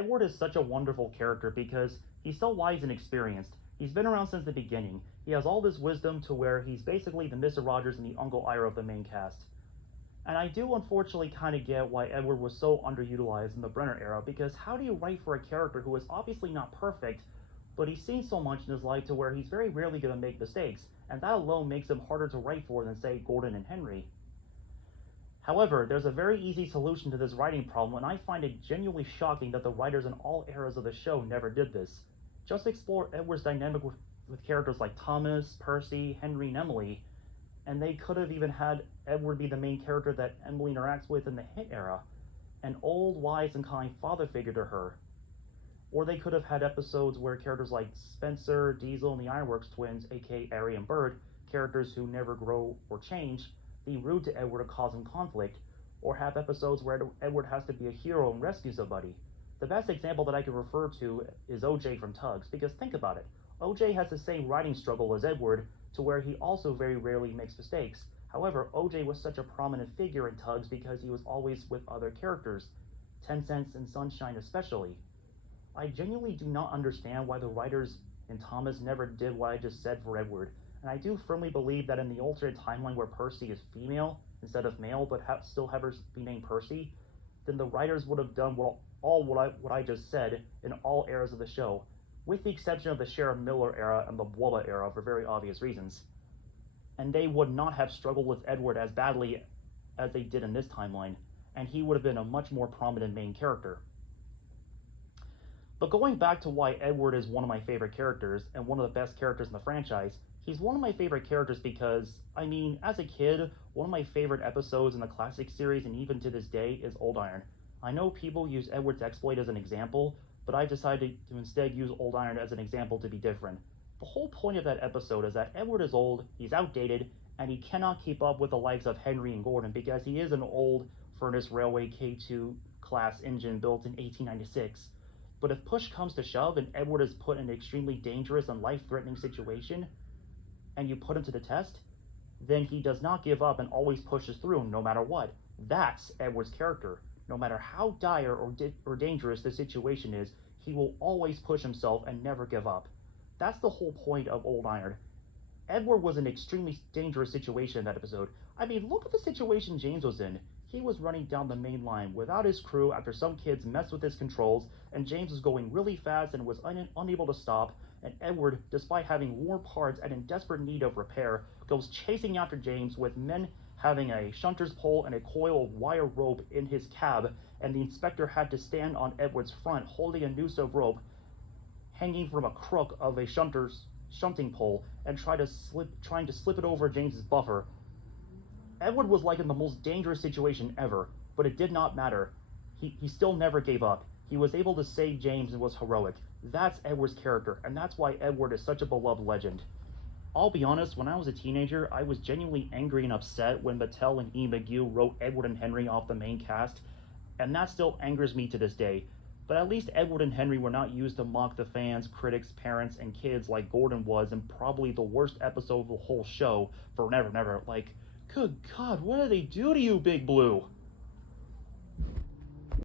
Edward is such a wonderful character because he's so wise and experienced. He's been around since the beginning. He has all this wisdom to where he's basically the Mr. Rogers and the Uncle Ira of the main cast. And I do unfortunately kind of get why Edward was so underutilized in the Brenner era, because how do you write for a character who is obviously not perfect, but he's seen so much in his life to where he's very rarely going to make mistakes, and that alone makes him harder to write for than, say, Gordon and Henry. However, there's a very easy solution to this writing problem, and I find it genuinely shocking that the writers in all eras of the show never did this. Just explore Edward's dynamic with characters like Thomas, Percy, Henry, and Emily, and they could have even had Edward be the main character that Emily interacts with in the Hit era, an old, wise, and kind father figure to her. Or they could have had episodes where characters like Spencer, Diesel, and the Ironworks twins, aka Ari and Bird, characters who never grow or change, be rude to Edward to cause him conflict, or have episodes where Edward has to be a hero and rescue somebody. The best example that I can refer to is OJ from Tugs, because think about it. OJ has the same writing struggle as Edward, to where he also very rarely makes mistakes. However, OJ was such a prominent figure in Tugs because he was always with other characters, 10 Cents and Sunshine especially. I genuinely do not understand why the writers in Thomas never did what I just said for Edward, and I do firmly believe that in the alternate timeline where Percy is female instead of male, but still have her be named Percy, then the writers would have done what I just said in all eras of the show, with the exception of the Sheriff Miller era and the Bwubba era for very obvious reasons. And they would not have struggled with Edward as badly as they did in this timeline, and he would have been a much more prominent main character. But going back to why Edward is one of my favorite characters and one of the best characters in the franchise, he's one of my favorite characters because, I mean, as a kid, one of my favorite episodes in the classic series and even to this day is Old Iron. I know people use Edward's exploit as an example, but I've decided to instead use Old Iron as an example to be different. The whole point of that episode is that Edward is old, he's outdated, and he cannot keep up with the likes of Henry and Gordon because he is an old furnace railway K2 class engine built in 1896. But if push comes to shove and Edward is put in an extremely dangerous and life-threatening situation, and you put him to the test, then he does not give up and always pushes through no matter what. That's Edward's character. No matter how dire or dangerous the situation is, he will always push himself and never give up. That's the whole point of Old Iron. Edward was in an extremely dangerous situation in that episode. I mean, look at the situation James was in. He was running down the main line without his crew after some kids messed with his controls, and James was going really fast and was unable to stop, and Edward, despite having worn parts and in desperate need of repair, goes chasing after James with men having a shunter's pole and a coil of wire rope in his cab, and the inspector had to stand on Edward's front holding a noose of rope hanging from a crook of a shunting pole and trying to slip it over James's buffer. Edward was like in the most dangerous situation ever, but it did not matter. He still never gave up. He was able to save James and was heroic. That's Edward's character, and that's why Edward is such a beloved legend. I'll be honest, when I was a teenager, I was genuinely angry and upset when Battelle and E. McGue wrote Edward and Henry off the main cast, and that still angers me to this day. But at least Edward and Henry were not used to mock the fans, critics, parents, and kids like Gordon was in probably the worst episode of the whole show for Never Never. Like, good God, what did they do to you, Big Blue?